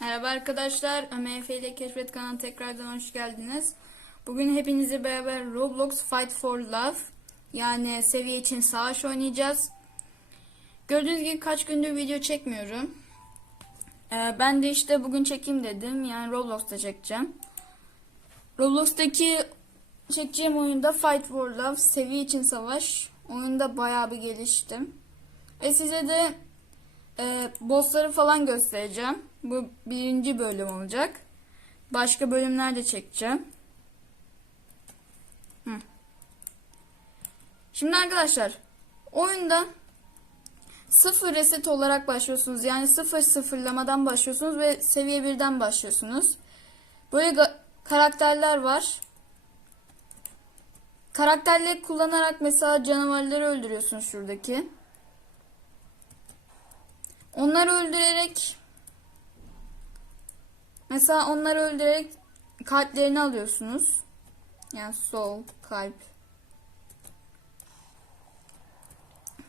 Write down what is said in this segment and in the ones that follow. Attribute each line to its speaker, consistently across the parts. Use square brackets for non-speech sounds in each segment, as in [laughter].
Speaker 1: Merhaba arkadaşlar, MF ile Keşfet kanalına tekrardan hoş geldiniz. Bugün hepinizle beraber Roblox Fight for Love yani seviye için savaş oynayacağız. Gördüğünüz gibi kaç gündür video çekmiyorum. Ee, ben de işte bugün çekeyim dedim. Yani Roblox'ta çekeceğim. Roblox'taki çekeceğim oyunda Fight for Love seviye için savaş. Oyunda bayağı bir geliştim. Ve size de e, bossları falan göstereceğim. Bu birinci bölüm olacak. Başka bölümler de çekeceğim. Hı. Şimdi arkadaşlar oyunda sıfır reset olarak başlıyorsunuz. Yani sıfır sıfırlamadan başlıyorsunuz ve seviye birden başlıyorsunuz. Böyle karakterler var. Karakterleri kullanarak mesela canavarları öldürüyorsunuz şuradaki. Onları öldürerek mesela onları öldürerek kalplerini alıyorsunuz. Yani soul, kalp.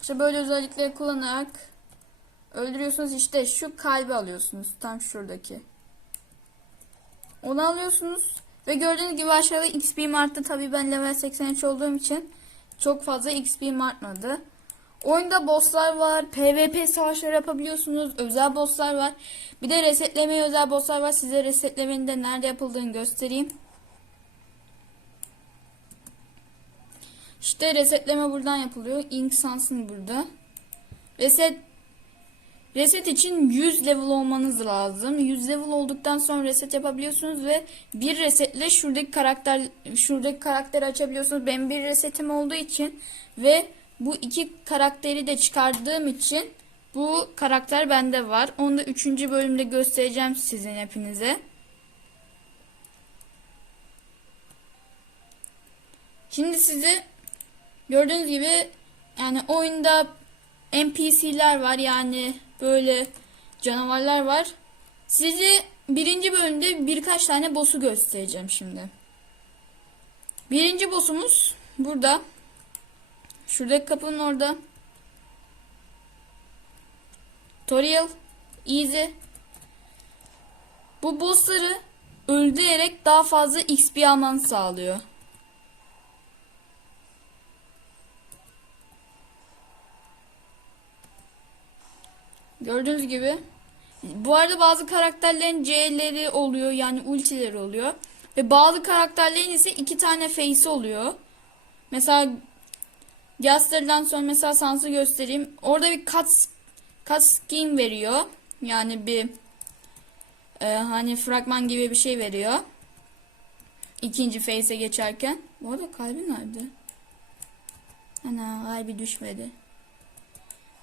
Speaker 1: İşte böyle özellikleri kullanarak öldürüyorsunuz. İşte şu kalbi alıyorsunuz. Tam şuradaki. Onu alıyorsunuz. Ve gördüğünüz gibi aşağıda XP'm arttı. Tabii ben level 83 olduğum için çok fazla XP'm artmadı. Oyunda bosslar var. PvP savaşları yapabiliyorsunuz. Özel bosslar var. Bir de resetlemeye özel bosslar var. Size resetlemenin de nerede yapıldığını göstereyim. İşte resetleme buradan yapılıyor. Ink Sans'ın burada. Reset Reset için 100 level olmanız lazım. 100 level olduktan sonra reset yapabiliyorsunuz ve bir resetle şuradaki karakter şuradaki karakteri açabiliyorsunuz. Ben bir resetim olduğu için ve bu iki karakteri de çıkardığım için bu karakter bende var. Onu da 3. bölümde göstereceğim sizin hepinize. Şimdi sizi gördüğünüz gibi yani oyunda NPC'ler var yani böyle canavarlar var. Sizi birinci bölümde birkaç tane boss'u göstereceğim şimdi. Birinci boss'umuz burada. Şuradaki kapının orada. Toriel, Easy. Bu bossları öldürerek daha fazla XP almanı sağlıyor. Gördüğünüz gibi. Bu arada bazı karakterlerin C'leri oluyor yani ultileri oluyor. Ve bazı karakterlerin ise iki tane face oluyor. Mesela Gaster'dan sonra mesela Sans'ı göstereyim. Orada bir cut, cut skin veriyor. Yani bir e, hani fragman gibi bir şey veriyor. İkinci face'e geçerken. Bu arada kalbi nerede? Ana kalbi düşmedi.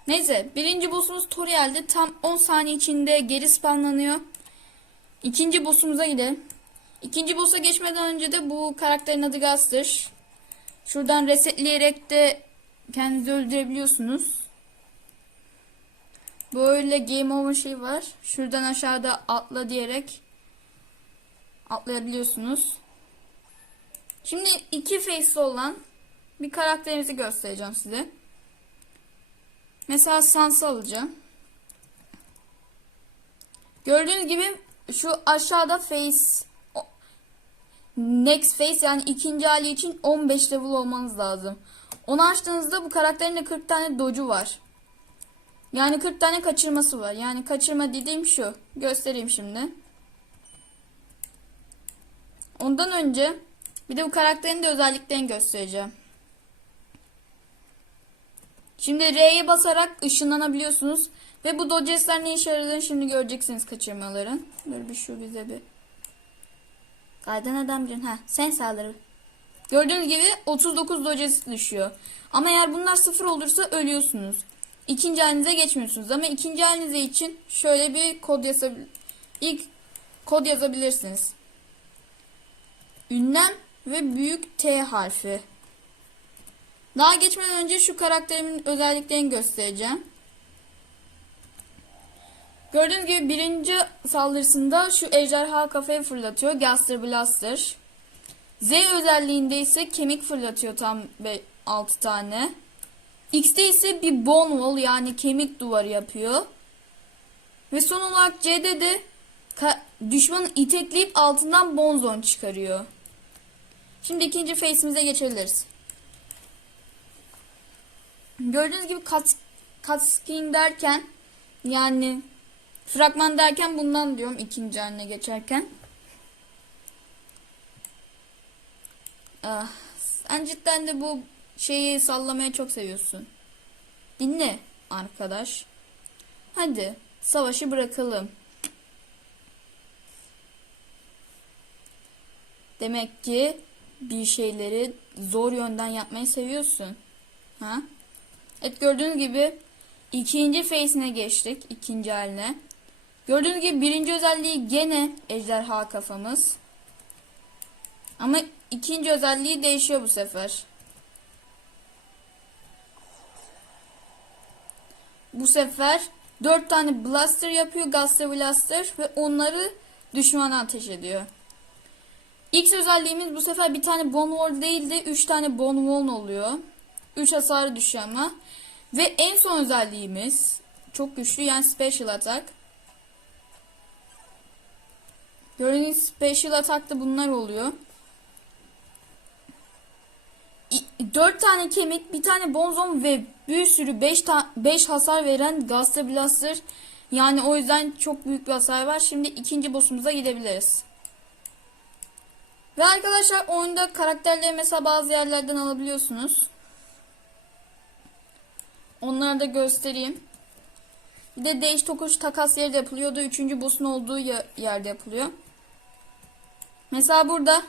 Speaker 1: Neyse birinci boss'umuz Toriel'de tam 10 saniye içinde geri spawnlanıyor. İkinci boss'umuza gidelim. İkinci boss'a geçmeden önce de bu karakterin adı Gaster. Şuradan resetleyerek de kendinizi öldürebiliyorsunuz. Böyle game over şey var. Şuradan aşağıda atla diyerek atlayabiliyorsunuz. Şimdi iki face'li olan bir karakterimizi göstereceğim size. Mesela Sansa alacağım. Gördüğünüz gibi şu aşağıda face next face yani ikinci hali için 15 level olmanız lazım. Onu açtığınızda bu karakterin de 40 tane docu var. Yani 40 tane kaçırması var. Yani kaçırma dediğim şu. Göstereyim şimdi. Ondan önce bir de bu karakterin de özelliklerini göstereceğim. Şimdi R'ye basarak ışınlanabiliyorsunuz. Ve bu dodges'ler ne işe yaradığını şimdi göreceksiniz kaçırmaların. Dur bir şu bize bir. Kaydan adamcın. Ha sen saldırı. Gördüğünüz gibi 39 dodges düşüyor. Ama eğer bunlar sıfır olursa ölüyorsunuz. İkinci halinize geçmiyorsunuz. Ama ikinci halinize için şöyle bir kod yazabil ilk kod yazabilirsiniz. Ünlem ve büyük T harfi. Daha geçmeden önce şu karakterimin özelliklerini göstereceğim. Gördüğünüz gibi birinci saldırısında şu ejderha kafayı fırlatıyor. Gaster Blaster. Z özelliğinde ise kemik fırlatıyor tam 6 tane. X'te ise bir bone wall yani kemik duvarı yapıyor. Ve son olarak C'de de düşmanı itekleyip altından bonzon çıkarıyor. Şimdi ikinci face'imize geçebiliriz. Gördüğünüz gibi cut, cutscene derken yani fragman derken bundan diyorum ikinci haline geçerken. Ah, sen cidden de bu şeyi sallamayı çok seviyorsun. Dinle arkadaş. Hadi savaşı bırakalım. Demek ki bir şeyleri zor yönden yapmayı seviyorsun. Ha? Evet gördüğünüz gibi ikinci face'ine geçtik. ikinci haline. Gördüğünüz gibi birinci özelliği gene ejderha kafamız. Ama ikinci özelliği değişiyor bu sefer. Bu sefer dört tane blaster yapıyor. Gaster blaster ve onları düşmana ateş ediyor. X özelliğimiz bu sefer bir tane Bone Wall değil de 3 tane Bone Wall oluyor. 3 hasarı düşüyor ama. Ve en son özelliğimiz çok güçlü yani Special Attack. Gördüğünüz Special Attack'ta bunlar oluyor. 4 tane kemik, bir tane bonzon ve bir sürü 5 5 hasar veren Gaster Blaster. Yani o yüzden çok büyük bir hasar var. Şimdi ikinci boss'umuza gidebiliriz. Ve arkadaşlar oyunda karakterleri mesela bazı yerlerden alabiliyorsunuz. Onları da göstereyim. Bir de değiş tokuş takas yeri de yapılıyor da üçüncü boss'un olduğu yerde yapılıyor. Mesela burada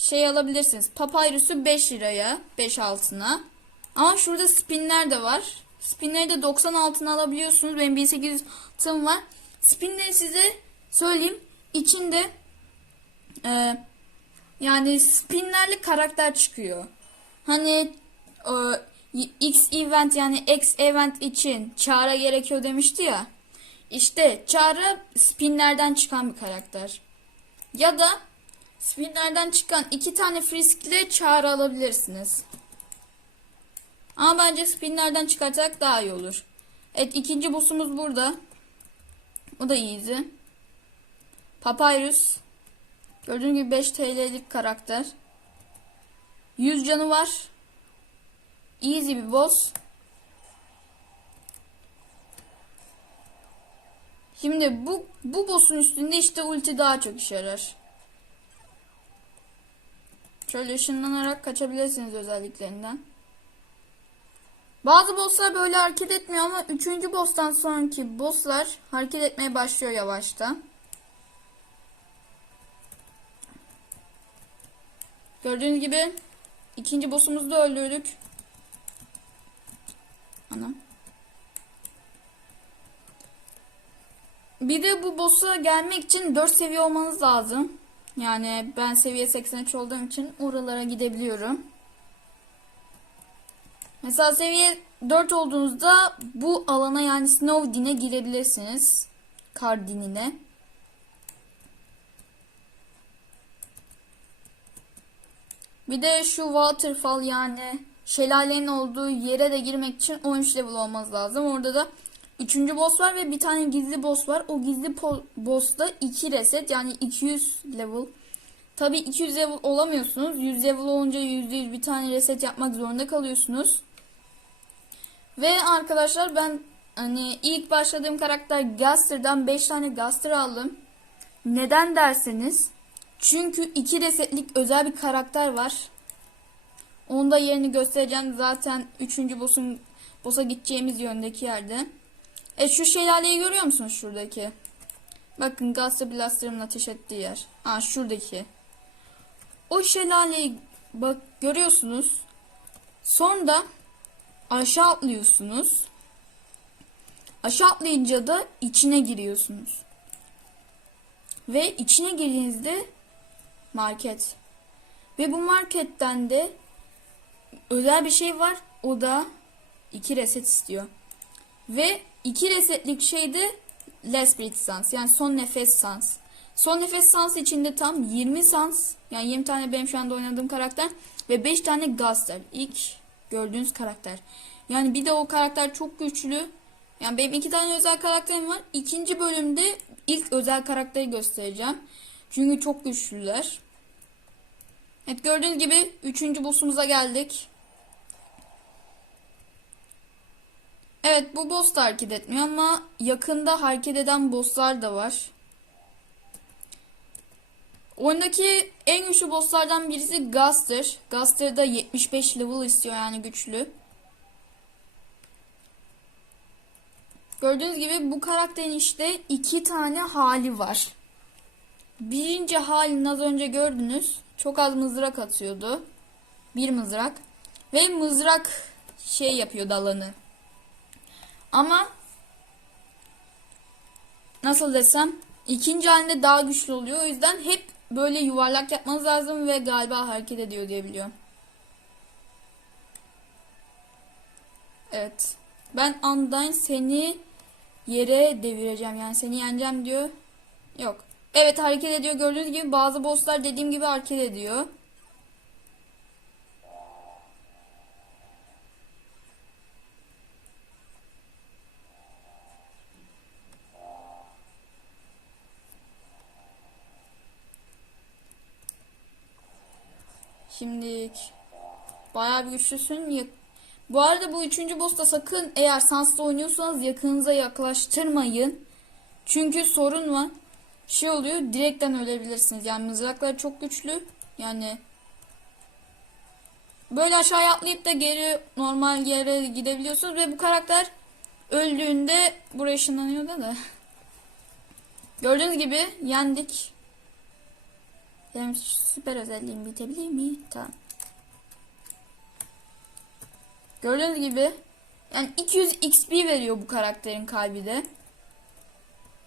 Speaker 1: şey alabilirsiniz. Papyrus'u 5 liraya, 5 altına. Ama şurada spinler de var. Spinleri de 90 altına alabiliyorsunuz. Benim 1800 altım var. Spinleri size söyleyeyim. İçinde e, yani spinlerli karakter çıkıyor. Hani e, X event yani X event için çağrı gerekiyor demişti ya. İşte çağrı spinlerden çıkan bir karakter. Ya da spinlerden çıkan iki tane friskle çağrı alabilirsiniz. Ama bence spinlerden çıkartarak daha iyi olur. Evet ikinci boss'umuz burada. O da easy. Papyrus. Gördüğün gibi 5 TL'lik karakter. 100 canı var. Easy bir boss. Şimdi bu bu boss'un üstünde işte ulti daha çok işe yarar. Şöyle ışınlanarak kaçabilirsiniz özelliklerinden. Bazı bosslar böyle hareket etmiyor ama 3. boss'tan sonraki bosslar hareket etmeye başlıyor yavaştan. Gördüğünüz gibi ikinci boss'umuzu da öldürdük. Ana. Bir de bu boss'a gelmek için 4 seviye olmanız lazım. Yani ben seviye 83 olduğum için oralara gidebiliyorum. Mesela seviye 4 olduğunuzda bu alana yani Snow Din'e girebilirsiniz. Kar dinine. Bir de şu waterfall yani şelalenin olduğu yere de girmek için 13 level olmanız lazım. Orada da 3. boss var ve bir tane gizli boss var. O gizli boss'ta 2 reset yani 200 level. Tabi 200 level olamıyorsunuz. 100 level olunca %100 bir tane reset yapmak zorunda kalıyorsunuz. Ve arkadaşlar ben hani ilk başladığım karakter Gaster'dan 5 tane Gaster aldım. Neden derseniz çünkü 2 resetlik özel bir karakter var. Onda yerini göstereceğim zaten 3. boss'un boss'a gideceğimiz yöndeki yerde. E şu şelaleyi görüyor musunuz şuradaki? Bakın Gaster Blaster'ımın ateş ettiği yer. Ha şuradaki. O şelaleyi bak görüyorsunuz. Sonra aşağı atlıyorsunuz. Aşağı atlayınca da içine giriyorsunuz. Ve içine girdiğinizde market. Ve bu marketten de özel bir şey var. O da iki reset istiyor. Ve iki resetlik şey de last breath sans yani son nefes sans. Son nefes sans içinde tam 20 sans yani 20 tane benim şu anda oynadığım karakter ve 5 tane Gaster. İlk gördüğünüz karakter. Yani bir de o karakter çok güçlü Yani benim iki tane özel karakterim var. İkinci bölümde ilk özel karakteri göstereceğim. Çünkü çok güçlüler. Evet gördüğünüz gibi üçüncü boss'umuza geldik. Evet bu boss da hareket etmiyor ama yakında hareket eden bosslar da var. Oyundaki en güçlü bosslardan birisi Guster. Guster da 75 level istiyor yani güçlü. Gördüğünüz gibi bu karakterin işte iki tane hali var. Birinci halini az önce gördünüz. Çok az mızrak atıyordu. Bir mızrak. Ve mızrak şey yapıyor dalanı. Ama nasıl desem ikinci halinde daha güçlü oluyor. O yüzden hep böyle yuvarlak yapmanız lazım ve galiba hareket ediyor diye biliyorum. Evet. Ben Undyne seni yere devireceğim. Yani seni yeneceğim diyor. Yok. Evet hareket ediyor. Gördüğünüz gibi bazı bosslar dediğim gibi hareket ediyor. Şimdi bayağı bir güçlüsün. Bu arada bu üçüncü boss'ta sakın eğer Sans'ta oynuyorsanız yakınıza yaklaştırmayın. Çünkü sorun var. Şey oluyor direkten ölebilirsiniz. Yani mızraklar çok güçlü. Yani böyle aşağıya atlayıp da geri normal yere gidebiliyorsunuz ve bu karakter öldüğünde buraya ışınlanıyor da da. Gördüğünüz gibi yendik. Benim süper özelliğim bitebilir mi? Tamam. Gördüğünüz gibi yani 200 XP veriyor bu karakterin kalbi de.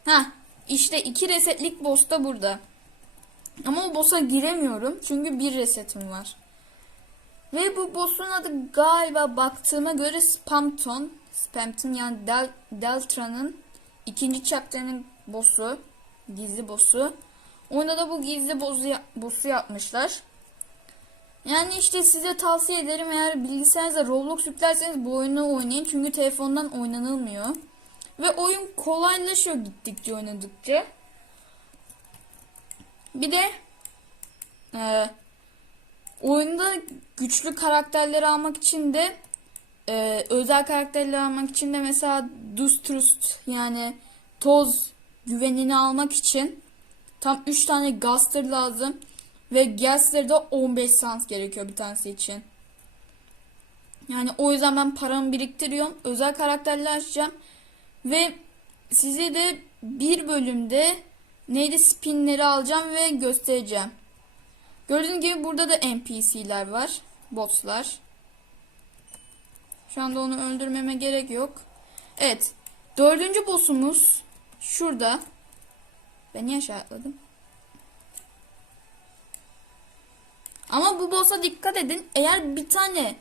Speaker 1: Ha, işte iki resetlik boss da burada. Ama o boss'a giremiyorum çünkü bir resetim var. Ve bu boss'un adı galiba baktığıma göre Spamton. Spamton yani Del Deltra'nın ikinci chapter'ın boss'u. Gizli boss'u. Oyunda da bu gizli boss'u, ya- boss'u yapmışlar. Yani işte size tavsiye ederim eğer bilgisayarınıza Roblox yüklerseniz bu oyunu oynayın. Çünkü telefondan oynanılmıyor. Ve oyun kolaylaşıyor gittikçe oynadıkça. Bir de e, oyunda güçlü karakterleri almak için de e, özel karakterleri almak için de mesela Dustrust yani toz güvenini almak için tam 3 tane Gaster lazım. Ve Gasler'da 15 sans gerekiyor bir tanesi için. Yani o yüzden ben paramı biriktiriyorum. Özel karakterler açacağım. Ve size de bir bölümde neydi spinleri alacağım ve göstereceğim. Gördüğünüz gibi burada da NPC'ler var. Botslar. Şu anda onu öldürmeme gerek yok. Evet. Dördüncü boss'umuz şurada. Ben niye aşağı atladım? Ama bu boss'a dikkat edin. Eğer bir tane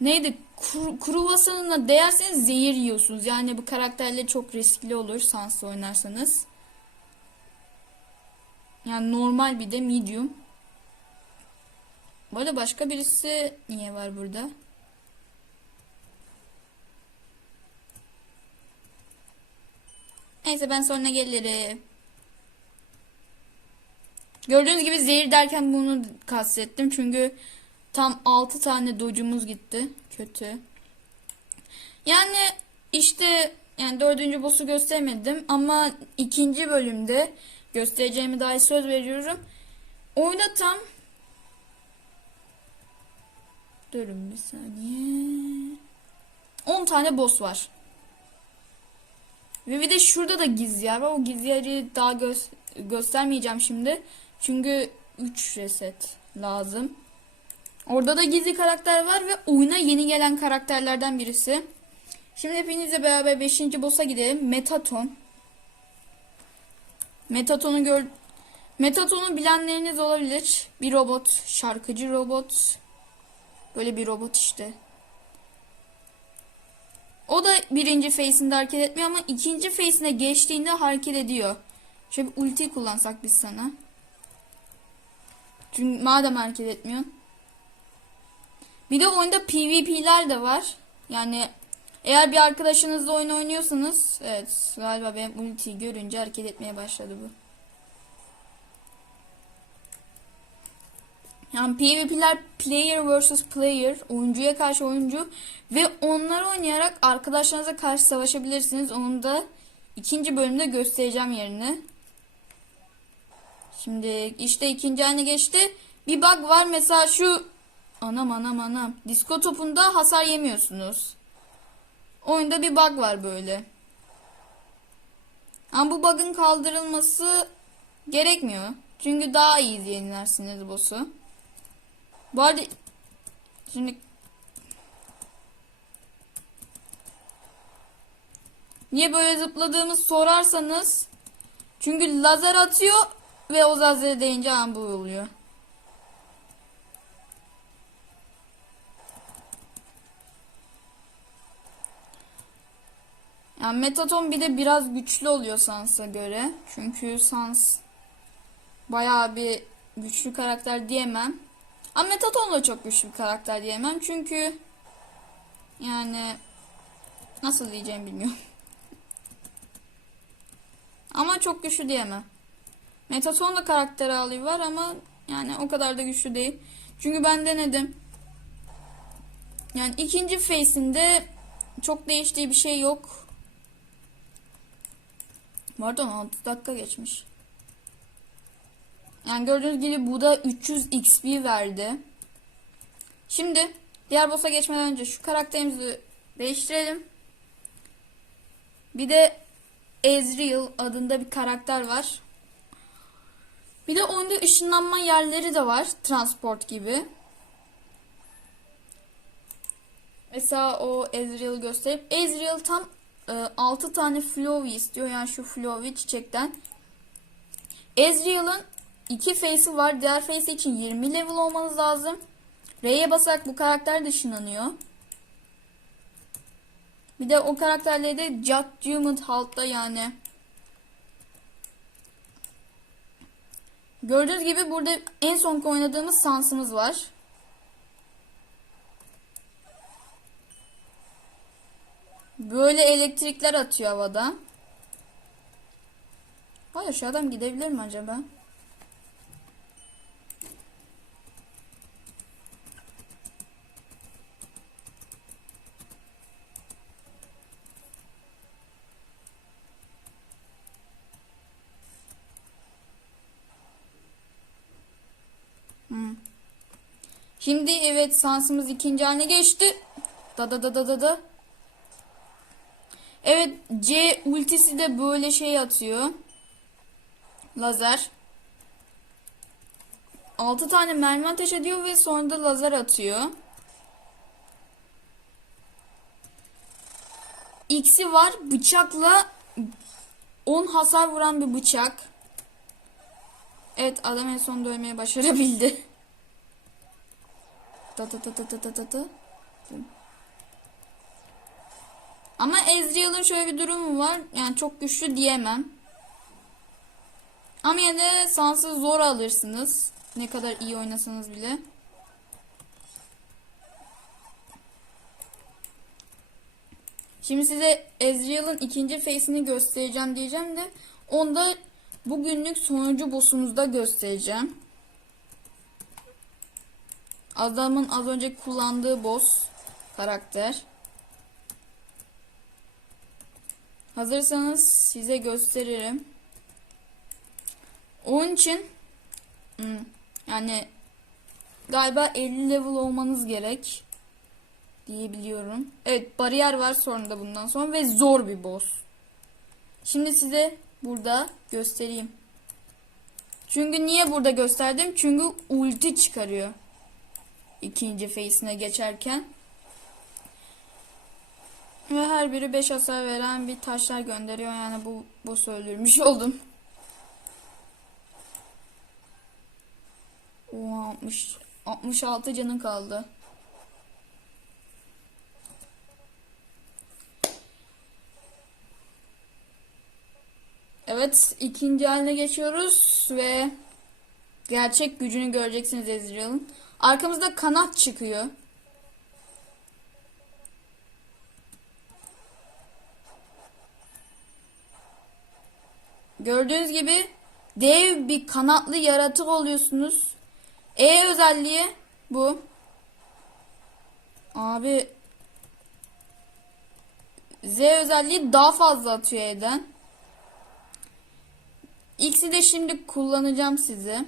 Speaker 1: neydi kuru, kruvasanına değerseniz zehir yiyorsunuz. Yani bu karakterle çok riskli olur Sans'la oynarsanız. Yani normal bir de medium. Bu arada başka birisi niye var burada? Neyse ben sonra gelirim. Gördüğünüz gibi zehir derken bunu kastettim. Çünkü tam 6 tane dodge'umuz gitti. Kötü. Yani işte yani dördüncü boss'u göstermedim ama ikinci bölümde göstereceğimi dahi söz veriyorum. Oyunda tam Durun bir saniye. 10 tane boss var. Ve bir de şurada da gizli yer var. O gizli yeri daha gö- göstermeyeceğim şimdi. Çünkü 3 reset lazım. Orada da gizli karakter var ve oyuna yeni gelen karakterlerden birisi. Şimdi hepinizle beraber 5. boss'a gidelim. Metaton. Metaton'u gör Metaton'u bilenleriniz olabilir. Bir robot, şarkıcı robot. Böyle bir robot işte. O da birinci face'inde hareket etmiyor ama ikinci face'ine geçtiğinde hareket ediyor. Şöyle bir ulti kullansak biz sana. Çünkü madem hareket etmiyor. Bir de oyunda PvP'ler de var. Yani Eğer bir arkadaşınızla oyun oynuyorsanız evet galiba benim ultiyi görünce hareket etmeye başladı bu. Yani PvP'ler player versus player, oyuncuya karşı oyuncu ve onları oynayarak arkadaşlarınıza karşı savaşabilirsiniz. Onu da ikinci bölümde göstereceğim yerini. Şimdi işte ikinci haline geçti. Bir bug var mesela şu anam anam anam disko topunda hasar yemiyorsunuz. Oyunda bir bug var böyle. Ama bu bug'ın kaldırılması gerekmiyor. Çünkü daha iyi yenilersiniz boss'u. Bu arada şimdi niye böyle zıpladığımı sorarsanız çünkü lazer atıyor ve o lazere değince an bu oluyor. Yani Metaton bir de biraz güçlü oluyor Sans'a göre. Çünkü Sans bayağı bir güçlü karakter diyemem. Ama Metaton da çok güçlü bir karakter diyemem. Çünkü yani nasıl diyeceğimi bilmiyorum. [laughs] ama çok güçlü diyemem. Metaton da karakter ağlığı var ama yani o kadar da güçlü değil. Çünkü ben denedim. Yani ikinci face'inde çok değiştiği bir şey yok. Pardon 6 dakika geçmiş. Yani gördüğünüz gibi bu da 300 XP verdi. Şimdi diğer boss'a geçmeden önce şu karakterimizi değiştirelim. Bir de Ezreal adında bir karakter var. Bir de oyunda ışınlanma yerleri de var. Transport gibi. Mesela o Ezreal'ı göstereyim. Ezreal tam e, 6 tane Flowey istiyor. Yani şu Flowey çiçekten. Ezreal'ın iki face'i var. Diğer face için 20 level olmanız lazım. R'ye basarak bu karakter de ışınlanıyor. Bir de o karakterleri de Judgment Halt'ta yani. Gördüğünüz gibi burada en son oynadığımız Sans'ımız var. Böyle elektrikler atıyor havada. Hayır şu adam gidebilir mi acaba? Şimdi evet sansımız ikinci haline geçti. Da da da da da da. Evet C ultisi de böyle şey atıyor. Lazer. 6 tane mermi ateş ediyor ve sonra da lazer atıyor. X'i var bıçakla 10 hasar vuran bir bıçak. Evet adam en son dövmeyi başarabildi. [laughs] Da da da da da da da da. Ama Ezreal'ın şöyle bir durumu var. Yani çok güçlü diyemem. Ama yine de Sans'ı zor alırsınız. Ne kadar iyi oynasanız bile. Şimdi size Ezreal'ın ikinci face'ini göstereceğim diyeceğim de onda bugünlük sonuncu boss'umuzda göstereceğim. Adamın az önce kullandığı boss karakter. Hazırsanız size gösteririm. Onun için yani galiba 50 level olmanız gerek diyebiliyorum. Evet bariyer var sonra da bundan sonra ve zor bir boss. Şimdi size burada göstereyim. Çünkü niye burada gösterdim? Çünkü ulti çıkarıyor. İkinci face'ine geçerken. Ve her biri 5 hasar veren bir taşlar gönderiyor. Yani bu boss [laughs] öldürmüş oldum. O 60 66 canın kaldı. Evet, ikinci haline geçiyoruz ve gerçek gücünü göreceksiniz Ezreal'ın. Arkamızda kanat çıkıyor. Gördüğünüz gibi dev bir kanatlı yaratık oluyorsunuz. E özelliği bu. Abi Z özelliği daha fazla atıyor E'den. X'i de şimdi kullanacağım size.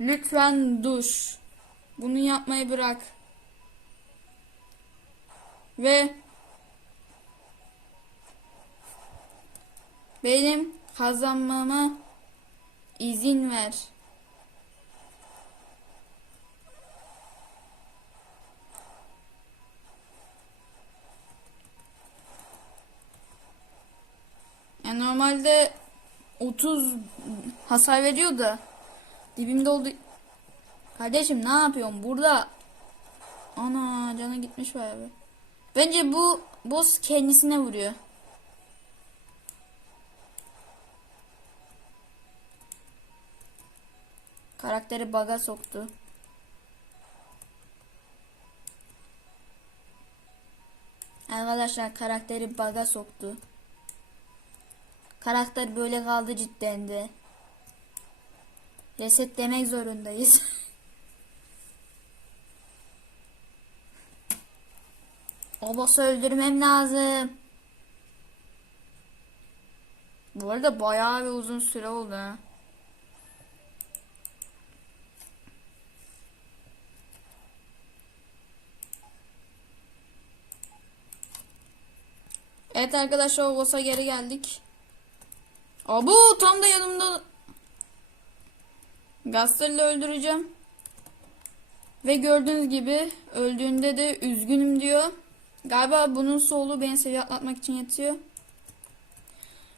Speaker 1: Lütfen duş. Bunu yapmayı bırak. Ve benim kazanmama izin ver. Yani normalde 30 hasar veriyor da dibimde oldu. Kardeşim ne yapıyorsun burada? Ana canı gitmiş bayağı bir. Bence bu boss kendisine vuruyor. Karakteri baga soktu. Arkadaşlar karakteri baga soktu. Karakter böyle kaldı cidden de. Reset demek zorundayız. [laughs] o boss'u öldürmem lazım. Bu arada bayağı bir uzun süre oldu. Evet arkadaşlar o boss'a geri geldik. Abu tam da yanımda. Gaster'la öldüreceğim. Ve gördüğünüz gibi öldüğünde de üzgünüm diyor. Galiba bunun solu beni seviye atlatmak için yetiyor.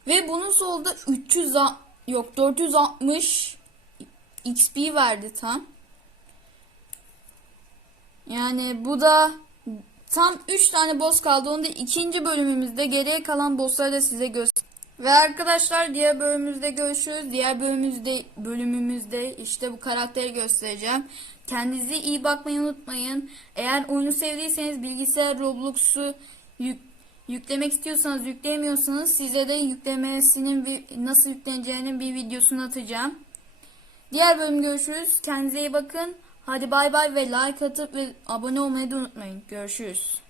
Speaker 1: Ve bunun solda 300 a- yok 460 XP verdi tam. Yani bu da tam 3 tane boss kaldı. Onu da ikinci bölümümüzde geriye kalan bossları da size göster. Ve arkadaşlar diğer bölümümüzde görüşürüz. Diğer bölümümüzde bölümümüzde işte bu karakteri göstereceğim. Kendinize iyi bakmayı unutmayın. Eğer oyunu sevdiyseniz bilgisayar Roblox'u yük, yüklemek istiyorsanız yükleyemiyorsanız size de yüklemesinin nasıl yükleneceğinin bir videosunu atacağım. Diğer bölüm görüşürüz. Kendinize iyi bakın. Hadi bay bay ve like atıp ve abone olmayı da unutmayın. Görüşürüz.